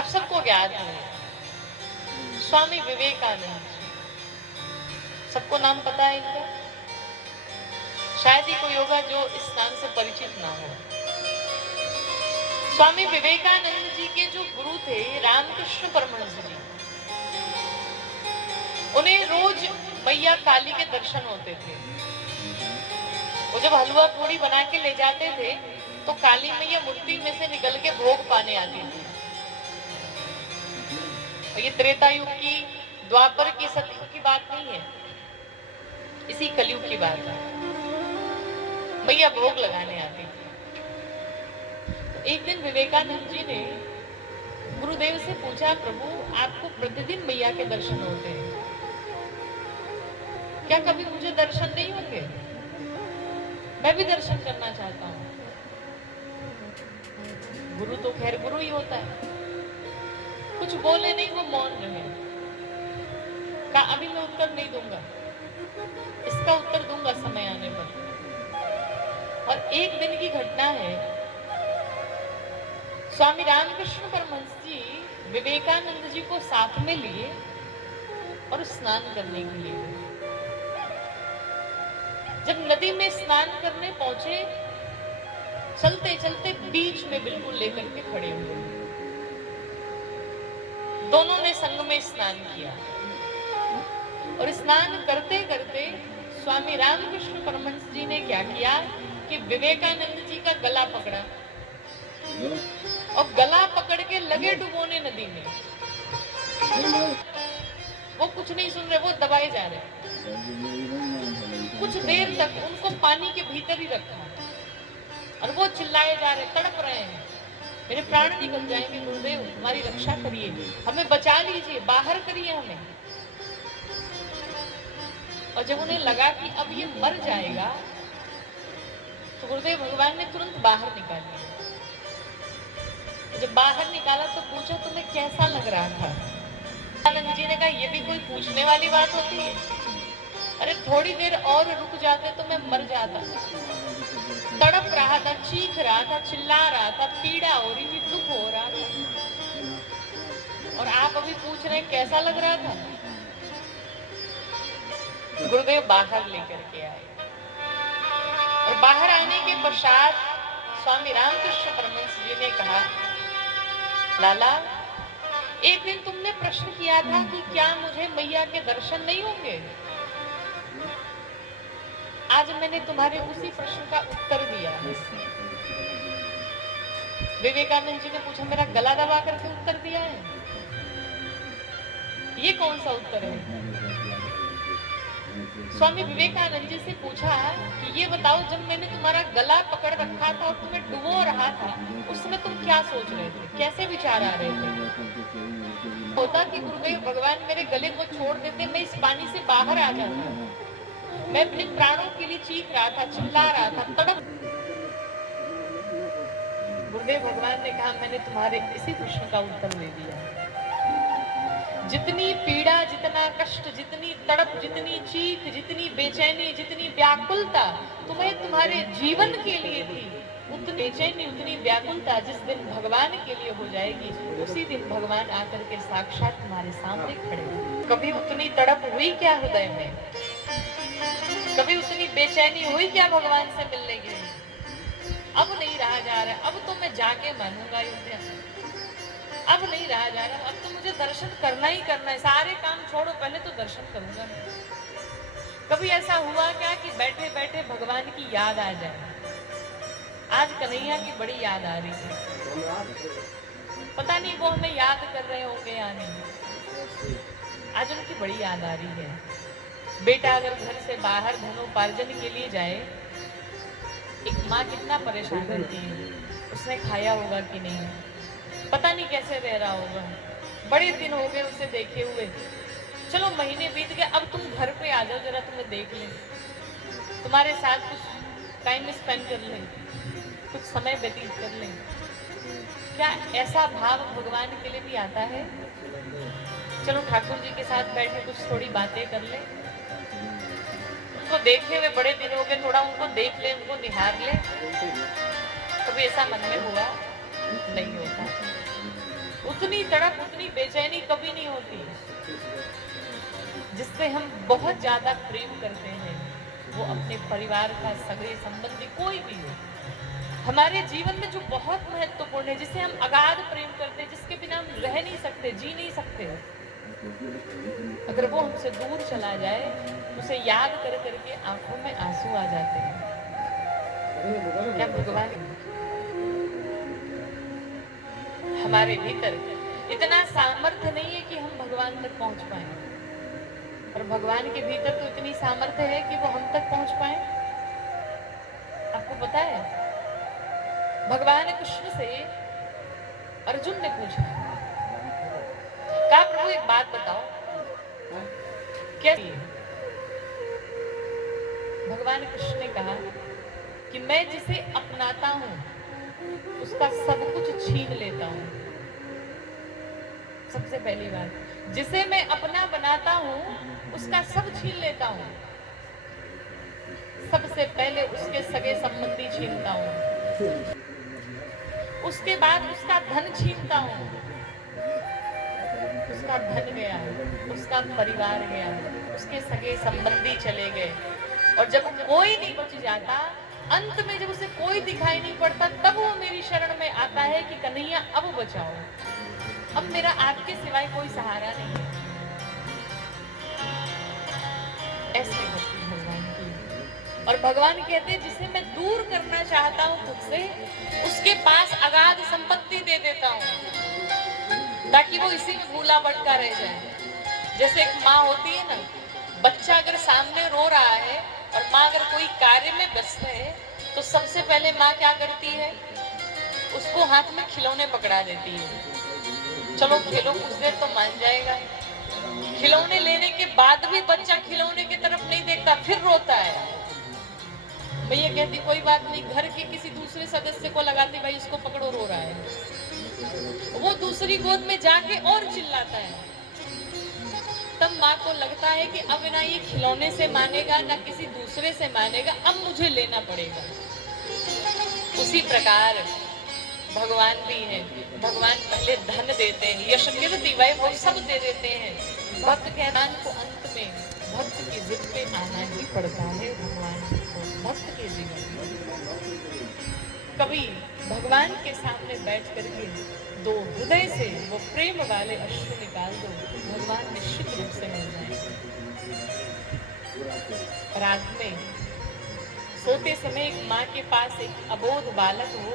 आप सबको ज्ञात है स्वामी विवेकानंद जी। सबको नाम पता है इनका? शायद ही कोई होगा जो इस नाम से परिचित ना हो। स्वामी विवेकानंद जी के जो गुरु थे रामकृष्ण परमहंस जी, उन्हें रोज मैया काली के दर्शन होते थे। वो जब हलवा पूड़ी बना के ले जाते थे तो काली मैया मूर्ति में से निकल के भोग पाने आती थी। और ये त्रेता युग की, द्वापर की, सतयुग की बात नहीं है, इसी कलयुग की बात है। मैया भोग लगाने आती थी। तो एक दिन विवेकानंद जी ने गुरुदेव से पूछा, प्रभु आपको प्रतिदिन मैया के दर्शन होते हैं, क्या कभी मुझे दर्शन नहीं होंगे? मैं भी दर्शन करना चाहता हूं। गुरु तो खैर गुरु ही होता है, कुछ बोले नहीं, वो मौन रहे। कहा अभी मैं उत्तर नहीं दूंगा, इसका उत्तर दूंगा समय आने पर। और एक दिन की घटना है, स्वामी रामकृष्ण परमहंस जी विवेकानंद जी को साथ में लिए और स्नान करने के लिए गए। जब नदी में स्नान करने पहुंचे, चलते चलते बीच में बिल्कुल लेकर के खड़े हुए। दोनों ने संग में स्नान किया और स्नान करते करते स्वामी रामकृष्ण परमहंस जी ने क्या किया कि विवेकानंद जी का गला पकड़ा और गला पकड़ के लगे डुबोने नदी में। वो कुछ नहीं सुन रहे, वो दबाए जा रहे। कुछ देर तक उनको पानी के भीतर ही रखा और वो चिल्लाए जा रहे, तड़प रहे हैं, मेरे प्राण निकल जाएंगे, गुरुदेव हमारी रक्षा करिए, हमें बचा लीजिए, बाहर करिए हमें। और जब उन्हें लगा कि अब ये मर जाएगा तो गुरुदेव भगवान ने तुरंत बाहर निकाल लिया। जब बाहर निकाला तो पूछा तुम्हें कैसा लग रहा था? आनंद जी ने कहा ये भी कोई पूछने वाली बात होती है? अरे थोड़ी देर और रुक जाते तो मैं मर जाता। तड़प रहा था, चीख रहा था, चिल्ला रहा था, पीड़ा हो रही थी, दुख हो रहा था, और आप अभी पूछ रहे कैसा लग रहा था? गुरुदेव बाहर लेकर के आए और बाहर आने के पश्चात स्वामी रामकृष्ण परमहंस जी ने कहा, लाला एक दिन तुमने प्रश्न किया था कि क्या मुझे मैया के दर्शन नहीं होंगे? आज मैंने तुम्हारे उसी प्रश्न का उत्तर दिया। विवेकानंद जी ने पूछा, मेरा गला दबा करके उत्तर दिया है? ये कौन सा उत्तर है? स्वामी विवेकानंद जी से पूछा कि ये बताओ, जब मैंने तुम्हारा गला पकड़ रखा था और तुम्हें डुबो रहा था, उस समय तुम क्या सोच रहे थे, कैसे विचार आ रहे थे? होता कि गुरुदेव भगवान मेरे गले को छोड़ देते, मैं इस पानी से बाहर आ जाता, मैं अपने प्राणों के लिए चीख रहा था, चिल्ला रहा था, तड़प। गुरुदेव भगवान ने कहा, मैंने तुम्हारे इसी प्रश्न का उत्तर दे दिया। जितनी पीड़ा, जितना कष्ट, जितनी तड़प, जितनी चीख, जितनी बेचैनी, जितनी व्याकुलता तुम्हें तुम्हारे जीवन के लिए थी, उतनी बेचैनी, उतनी व्याकुलता जिस दिन भगवान के लिए हो जाएगी, उसी दिन भगवान आकर के साक्षात तुम्हारे सामने खड़े होंगे। कभी उतनी तड़प हुई क्या हृदय में? कभी उतनी बेचैनी हुई क्या भगवान से मिलने के लिए? अब नहीं रहा जा रहा, अब तो मैं जाके मानूंगा अयोध्या, अब नहीं रहा जा रहा, अब तो मुझे दर्शन करना ही करना है, सारे काम छोड़ो, पहले तो दर्शन करूंगा। कभी ऐसा हुआ क्या कि बैठे बैठे भगवान की याद आ जाए? आज कन्हैया की बड़ी याद आ रही है, पता नहीं वो हमें याद कर रहे होंगे या नहीं, आज उनकी बड़ी याद आ रही है। बेटा अगर घर से बाहर धनोपार्जन के लिए जाए, एक माँ कितना परेशान रहती है, उसने खाया होगा कि नहीं, पता नहीं कैसे रह रहा होगा, बड़े दिन हो गए उसे देखे हुए, चलो महीने बीत गए, अब तुम घर पे आ जाओ, जरा तुम्हें देख लें, तुम्हारे साथ कुछ टाइम स्पेंड कर लें, कुछ समय व्यतीत कर लें। क्या ऐसा भाव भगवान के लिए भी आता है? चलो ठाकुर जी के साथ बैठे कुछ थोड़ी बातें कर लें, उनको देखे हुए बड़े दिन हो गए, थोड़ा उनको देख ले, उनको निहार ले। कभी ऐसा मन में हुआ? नहीं होता। उतनी तड़प, उतनी बेचैनी कभी नहीं होती। जिससे हम बहुत ज्यादा प्रेम करते हैं, वो अपने परिवार का, सगे संबंधी कोई भी हो, हमारे जीवन में जो बहुत महत्वपूर्ण है, जिसे हम अगाध प्रेम करते हैं, जिसके बिना हम रह नहीं सकते, जी नहीं सकते, अगर वो हमसे दूर चला जाए, उसे याद कर करके आंखों में आंसू आ जाते हैं। क्या भगवान हमारे भीतर इतना सामर्थ्य नहीं है कि हम भगवान तक पहुंच पाए, और भगवान के भीतर तो इतनी सामर्थ्य है कि वो हम तक पहुंच पाए। आपको पता है, भगवान कृष्ण से अर्जुन ने पूछा, कहा प्रभु एक बात बताओ, क्या? भगवान कृष्ण ने कहा कि मैं जिसे अपनाता हूं उसका सब कुछ छीन लेता हूं। सबसे पहली बात, जिसे मैं अपना बनाता हूं उसका सब छीन लेता हूं। सबसे पहले उसके सगे संबंधी छीनता हूं, उसके बाद उसका धन छीनता हूं। उसका धन गया, उसका परिवार गया, उसके सगे संबंधी चले गए, और जब कोई नहीं बच जाता, अंत में जब उसे कोई दिखाई नहीं पड़ता, तब वो मेरी शरण में आता है कि कन्हैया अब बचाओ, अब मेरा आपके सिवाय कोई सहारा नहीं है। ऐसे भक्ति भगवान की। और भगवान कहते हैं, जिसे मैं दूर करना चाहता हूं खुद से, उसके पास अगाध संपत्ति दे देता हूं, ताकि वो इसी में भूला भटका रह जाए। जैसे एक माँ होती है ना, बच्चा अगर सामने रो रहा है और माँ अगर कोई कार्य में व्यस्त है, तो सबसे पहले माँ क्या करती है, उसको हाथ में खिलौने पकड़ा देती है। चलो खेलो कुछ देर तो मान जाएगा। खिलौने लेने के बाद भी बच्चा खिलौने की तरफ नहीं देखता, फिर रोता है। भैया कहती कोई बात नहीं, घर के किसी दूसरे सदस्य को लगाती, भाई इसको पकड़ो, रो रहा है। वो दूसरी गोद में जाके और चिल्लाता है। तब माँ को लगता है कि अब ना ये खिलौने से मानेगा, ना किसी दूसरे से मानेगा, अब मुझे लेना पड़ेगा। उसी प्रकार भगवान भी है। भगवान पहले धन देते हैं, यश कीर्ति वैभव सब दे देते हैं। भक्त के दान को अंत में भक्त की जिद पे आना ही पड़ता है। भगवान को भक्त के जीवन कभी भगवान के सामने बैठ करके दो हृदय से वो प्रेम वाले अश्रु निकाल दो, भगवान निश्चित रूप से मिल जाएंगे। रात में सोते समय एक माँ के पास एक अबोध बालक हो,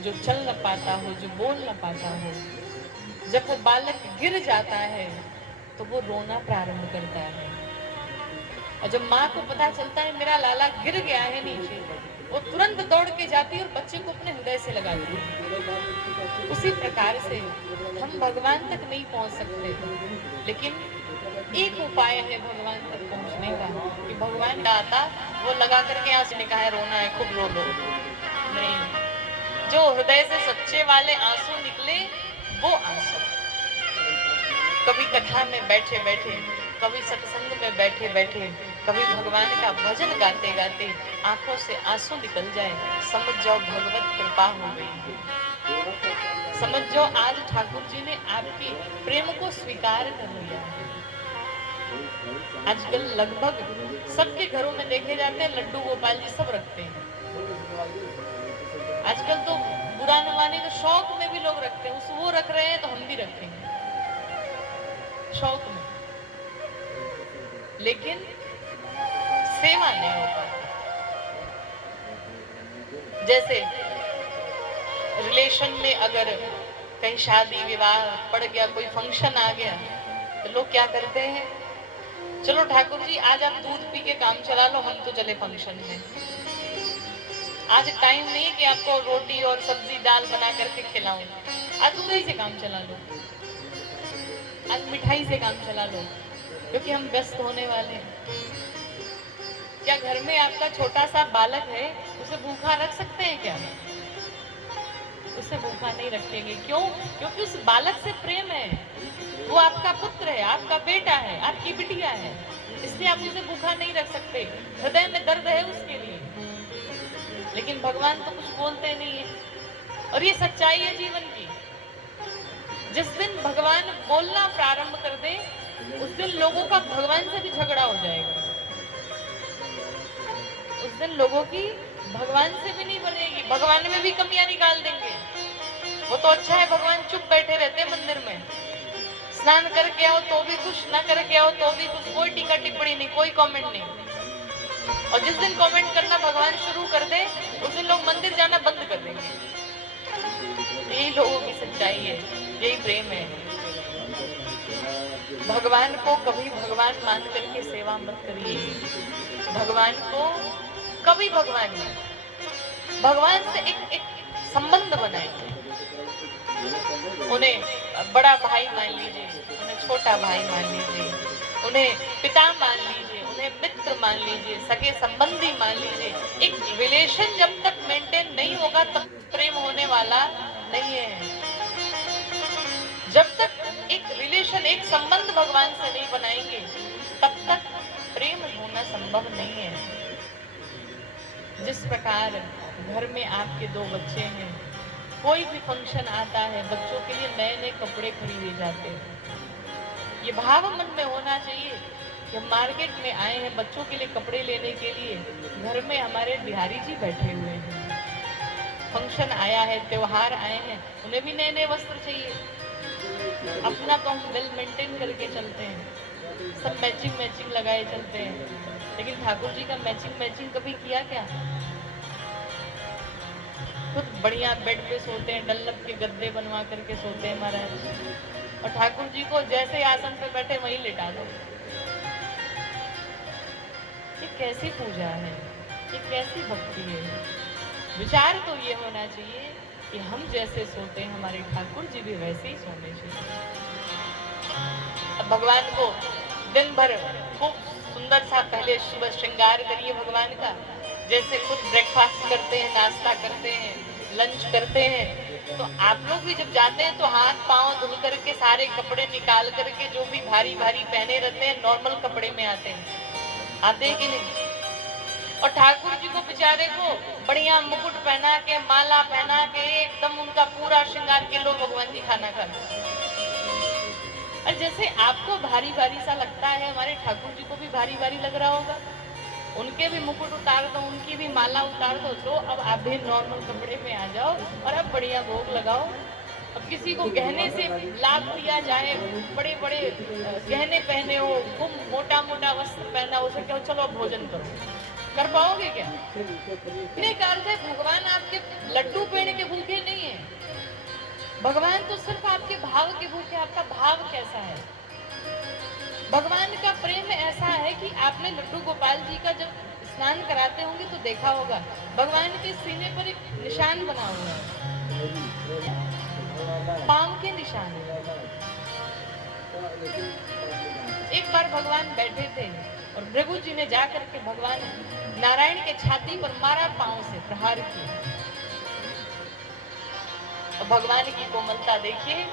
जो चल न पाता हो, जो बोल न पाता हो, जब वो बालक गिर जाता है तो वो रोना प्रारंभ करता है। और जब माँ को पता चलता है मेरा लाला गिर गया है नीचे, वो तुरंत दौड़ के जाती है और बच्चे को अपने हृदय से लगाती है। उसी प्रकार से हम भगवान तक नहीं पहुंच सकते, लेकिन एक उपाय है भगवान तक पहुंचने का, कि भगवान आता वो लगा करके आंसू ने कहा रोना है खूब रो लो, नहीं, जो हृदय से सच्चे वाले आंसू निकले वो आंसू। कभी कथा में बैठे बैठे, कभी सत्संग में बैठे बैठे, कभी भगवान का भजन गाते गाते आंखों से आंसू निकल जाए, समझ जाओ भगवत कृपा हो गई। समझ जाओ आज ठाकुर जी ने आपके प्रेम को स्वीकार कर लिया। आजकल लगभग सबके घरों में देखे जाते हैं लड्डू गोपाल जी सब रखते हैं। आजकल तो बुरा न माने तो शौक में भी लोग रखते हैं, वो रख रहे हैं तो हम भी रखेंगे शौक में, लेकिन सेवा नहीं हो पाती। जैसे रिलेशन में अगर कहीं शादी विवाह पड़ गया, कोई फंक्शन आ गया, तो लोग क्या करते हैं, चलो ठाकुर जी आज आप दूध पी के काम चला लो, हम तो चले फंक्शन में। आज टाइम नहीं कि आपको रोटी और सब्जी दाल बना करके खिलाऊं, आज दूध ही से काम चला लो, आज मिठाई से काम चला लो, क्योंकि हम व्यस्त होने वाले हैं। क्या घर में आपका छोटा सा बालक है, उसे भूखा रख सकते हैं क्या? उसे भूखा नहीं रखेंगे। क्यों? क्योंकि उस बालक से प्रेम है, वो आपका पुत्र है, आपका बेटा है, आपकी बिटिया है, इसलिए आप उसे भूखा नहीं रख सकते। हृदय में दर्द है उसके लिए, लेकिन भगवान तो कुछ बोलते नहीं है। और ये सच्चाई है जीवन की। जिस दिन भगवान बोलना प्रारंभ कर दे उस दिन लोगों का भगवान से भी झगड़ा हो जाएगा। उस दिन लोगों की भगवान से भी नहीं बनेगी, भगवान में भी कमियां निकाल देंगे। वो तो अच्छा है भगवान चुप बैठे रहते मंदिर में, स्नान करके आओ तो भी कुछ, ना करके आओ तो भी कुछ, कोई टीका टिप्पणी नहीं, कोई कमेंट नहीं। और जिस दिन कमेंट करना भगवान शुरू कर दे उस दिन लोग मंदिर जाना बंद कर देंगे। यही लोगों की सच्चाई है, यही प्रेम है। भगवान को कभी भगवान मान करके सेवा मत करिए। भगवान को कभी भगवान से एक संबंध बनाइए। उन्हें बड़ा भाई मान लीजिए, उन्हें छोटा भाई मान लीजिए, उन्हें पिता मान लीजिए, उन्हें मित्र मान लीजिए, सगे संबंधी मान लीजिए। एक रिलेशन जब तक मेंटेन नहीं होगा तब प्रेम होने वाला नहीं है। जब तक एक रिलेशन, एक संबंध भगवान से नहीं बनाएंगे तब तक प्रेम होना संभव नहीं है। जिस प्रकार घर में आपके दो बच्चे हैं, कोई भी फंक्शन आता है बच्चों के लिए नए नए कपड़े खरीदे जाते हैं। ये भाव मन में होना चाहिए कि हम मार्केट में आए हैं बच्चों के लिए कपड़े लेने के लिए, घर में हमारे बिहारी जी बैठे हुए हैं। फंक्शन आया है, त्योहार आए हैं, उन्हें भी नए नए वस्त्र चाहिए। अपना तो हम बिल मेंटेन करके चलते हैं, सब मैचिंग मैचिंग लगाए चलते हैं, लेकिन ठाकुर जी का मैचिंग कभी किया क्या? खुद बढ़िया बेड पे सोते हैं, डल्लप के गद्दे बनवा करके सोते हैं महाराज, और ठाकुर जी को जैसे आसन पे बैठे वहीं लिटा दो। ये कैसी पूजा है, ये कैसी भक्ति है? विचार तो ये होना चाहिए कि हम जैसे सोते हैं हमारे ठाकुर जी भी वैसे ही सोने चाहिए। अब भगवान को दिन भर खूब सुंदर सा पहले सुबह श्रृंगार करिए भगवान का, जैसे खुद ब्रेकफास्ट करते हैं, नाश्ता करते हैं, लंच करते हैं, तो आप लोग भी जब जाते हैं तो हाथ पांव धुल करके सारे कपड़े निकाल करके जो भी भारी भारी पहने रहते हैं नॉर्मल कपड़े में आते हैं कि नहीं? और ठाकुर जी को बेचारे को बढ़िया मुकुट पहना के, माला पहना के, एकदम उनका पूरा श्रृंगार के लो भगवान जी खाना खाते। और जैसे आपको भारी भारी सा लगता है, हमारे ठाकुर जी को भी भारी भारी लग रहा होगा। उनके भी मुकुट उतार दो, उनकी भी माला उतार दो, तो अब आप भी नॉर्मल कपड़े में आ जाओ और अब बढ़िया भोग लगाओ। अब किसी को गहने से लाभ दिया जाए, बड़े बड़े गहने पहने हो, खूब मोटा मोटा वस्त्र पहना हो, उसे कहो चलो भोजन करो, कर पाओगे क्या? इतने कार से भगवान आपके लड्डू पेड़ के भूखे नहीं है, भगवान तो सिर्फ आपके भाव के भूखे। आपका भाव कैसा है? भगवान का प्रेम ऐसा है कि आपने लड्डू गोपाल जी का जब स्नान कराते होंगे तो देखा होगा, भगवान के सीने पर एक निशान बना हुआ है, पांव के निशान। एक बार भगवान बैठे थे और भृगु जी ने जाकर के भगवान नारायण के छाती पर मारा, पांव से प्रहार किया। भगवान की कोमलता देखिए,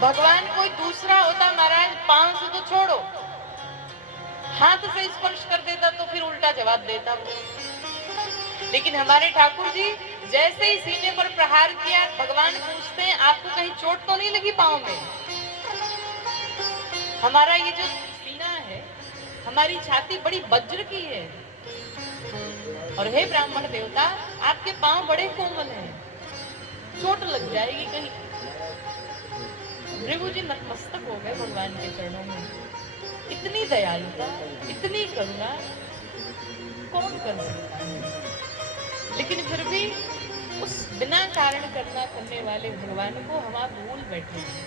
भगवान कोई दूसरा होता महाराज पांव से तो छोड़ो, हाथ से स्पर्श कर देता तो फिर उल्टा जवाब देता वो। लेकिन हमारे ठाकुर जी जैसे ही सीने पर प्रहार किया, भगवान पूछते हैं आपको कहीं चोट तो नहीं लगी पांव में? हमारा ये जो सीना है, हमारी छाती बड़ी वज्र की है, और हे ब्राह्मण देवता आपके पांव बड़े कोमल हैं, चोट लग जाएगी कहीं। भृगु जी नतमस्तक हो गए भगवान के चरणों में। इतनी दयालुता, इतनी करुणा कौन कर सकता है? लेकिन फिर भी उस बिना कारण करना करने वाले भगवान को हम आप भूल बैठे हैं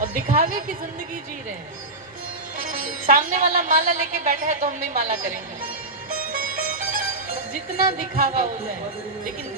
और दिखावे की जिंदगी जी रहे हैं। सामने वाला माला लेके बैठा है तो हम भी माला करेंगे, जितना दिखावा हो जाए, लेकिन